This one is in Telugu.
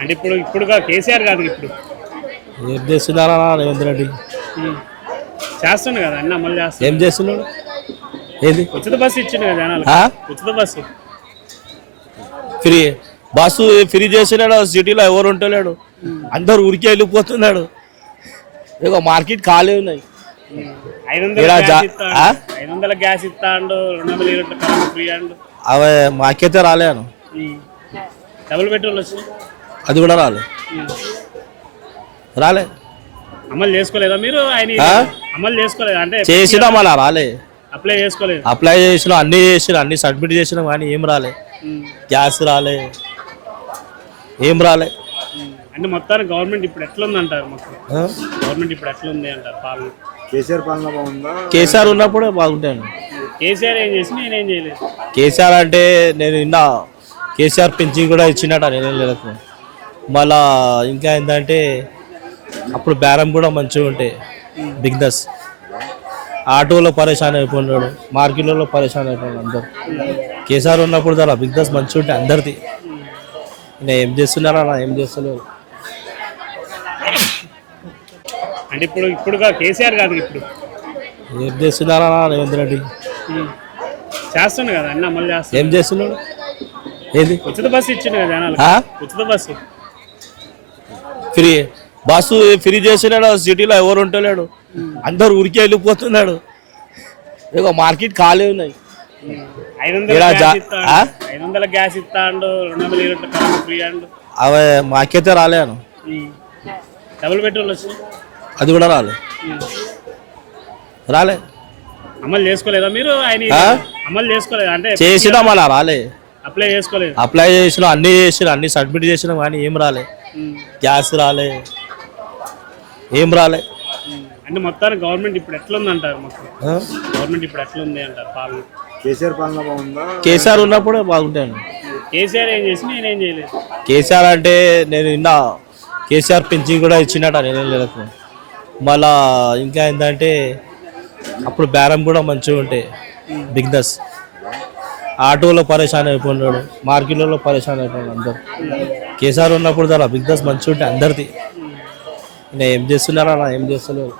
అంటే ఇప్పుడు ఇప్పుడుగా కేసీఆర్ కాదు ఇప్పుడు. ఏం చేస్తున్నారా రేవంత్ రెడ్డి. చేస్తుండు కదా అన్న అమలు చేస్తాడు. ఏం చేస్తున్నాడు? ఏది? ఉచిత బస్సు ఇచ్చిండు కదా జనాలు. ఆ? ఉచిత బస్సు. ఫ్రీ బస్సు ఫ్రీ చేసినాడు సిటీలో ఎవరు ఉంటలేడు. అందరు ఉరికి వెళ్ళిపోతున్నాడు. ఇక మార్కెట్ ఖాళీ ఉన్నాయి. ఐదు వందల గ్యాస్ జా- ఇస్తా ఆ? ఐదు వందల గ్యాస్ ఇస్తా అండు రెండు వందల యూనిట్ల కరెంట్ ఫ్రీ అండు. అవి మాకైతే రాలేను. డబుల్ పెట్రోల్ వచ్చింది అది కూడా రాలే. రాలే. అమలు చేసుకోలేదా మీరు? ఆయన? అమలు చేసుకోలేదా? అంటే చేసినా మన రాలే. అప్లై చేసుకోలేదు. అప్లై చేసిన అన్ని చేసిన అన్ని సబ్మిట్ చేసినాం కానీ ఏం రాలే. గ్యాస్ రాలే. ఏం రాలే. అంటే మొత్తానికి గవర్నమెంట్ ఇప్పుడు ఎట్లుంది అంటారు? గవర్నమెంట్ ఇప్పుడు ఎట్లుంది అంటారు పాలన? కేసీఆర్ పాలన బాగుందా? కేసీఆర్ ఉన్నప్పుడే బాగుంటాను కేసీఆర్ ఏం చేసి నేనేం చేయలేదు. కేసీఆర్ అంటే నేను నిన్న కేసీఆర్ పెంచి కూడా ఇచ్చినట్ట నేను లేదు మళ్ళా ఇంకా ఏంటంటే అప్పుడు బేరం కూడా మంచిగా ఉంటాయి బిగ్నెస్. ఆటోలో పరేషాన్ అయిపోయినాడు మార్కెట్లో పరేషాన్ అయిపోయినాడు అందరు. కేసీఆర్ ఉన్నప్పుడు చాలా బిగ్నెస్ మంచిగా ఉంటాయి అందరిది. నేను ఏం చేస్తున్నారా నా ఏం చేస్తలేదు అంటే ఇప్పుడు ఇప్పుడుగా కేసీఆర్ కాదు ఇప్పుడు. ఏం చేస్తున్నారా రేవంత్ రెడ్డి. చేస్తుండు కదా అన్న చేస్తాడు. ఏం చేస్తున్నాడు? ఏది? ఉచిత బస్సు ఇచ్చిండు కదా? ఉచిత బస్సు. ఫ్రీ బస్సు ఫ్రీ చేసినాడు సిటీలో ఎవరు ఉంటలేడు. అందరు ఉరికి వెళ్ళిపోతున్నాడు. ఇక మార్కెట్ ఖాళీ ఉన్నాయి. అవి మాకైతే రాలేను. డబుల్ పెట్రోల్ అది కూడా రాలే. రాలే. అమలు చేసుకోలేదా మీరు? ఆయన? అమలు చేసుకోలేదు? అంటే చేసినా మన రాలే. అప్లై చేసుకోలేదు. అప్లై చేసిన అన్ని చేసిన అన్ని సబ్మిట్ చేసినాం కానీ ఏం రాలే. ఉమ్. గ్యాస్ రాలే ఏం రాలే. అంటే మొత్తానికి గవర్నమెంట్ ఇప్పుడు ఎట్లుంది అంటారు మొత్తం ఆ? గవర్నమెంట్ ఇప్పుడు ఎట్లుంది అంటారు పాలన? కేసీఆర్ పాలన బాగుందా? కేసీఆర్ ఉన్నప్పుడే బాగుంటాను కేసీఆర్ ఏం చేసి నేనేం చేయలేదు. కేసీఆర్ అంటే నేను నిన్న కేసీఆర్ పెంచి కూడా ఇచ్చినట్ట నేను లేదు మళ్ళా ఇంకా ఏంటంటే అప్పుడు బేరం కూడా మంచిగా ఉంటాయి బిగ్నెస్ ఆటోలో పరేషాన్ అయిపోయినాడు మార్కెట్లో పరేషాన్ అయిపోయినాడు అందరు. కేసీఆర్ ఉన్నప్పుడు చాలా బాస్ మంచిగా ఉంటాయి అందరిది. నేను ఏం చేస్తున్నారా ఏం చేస్తలేదు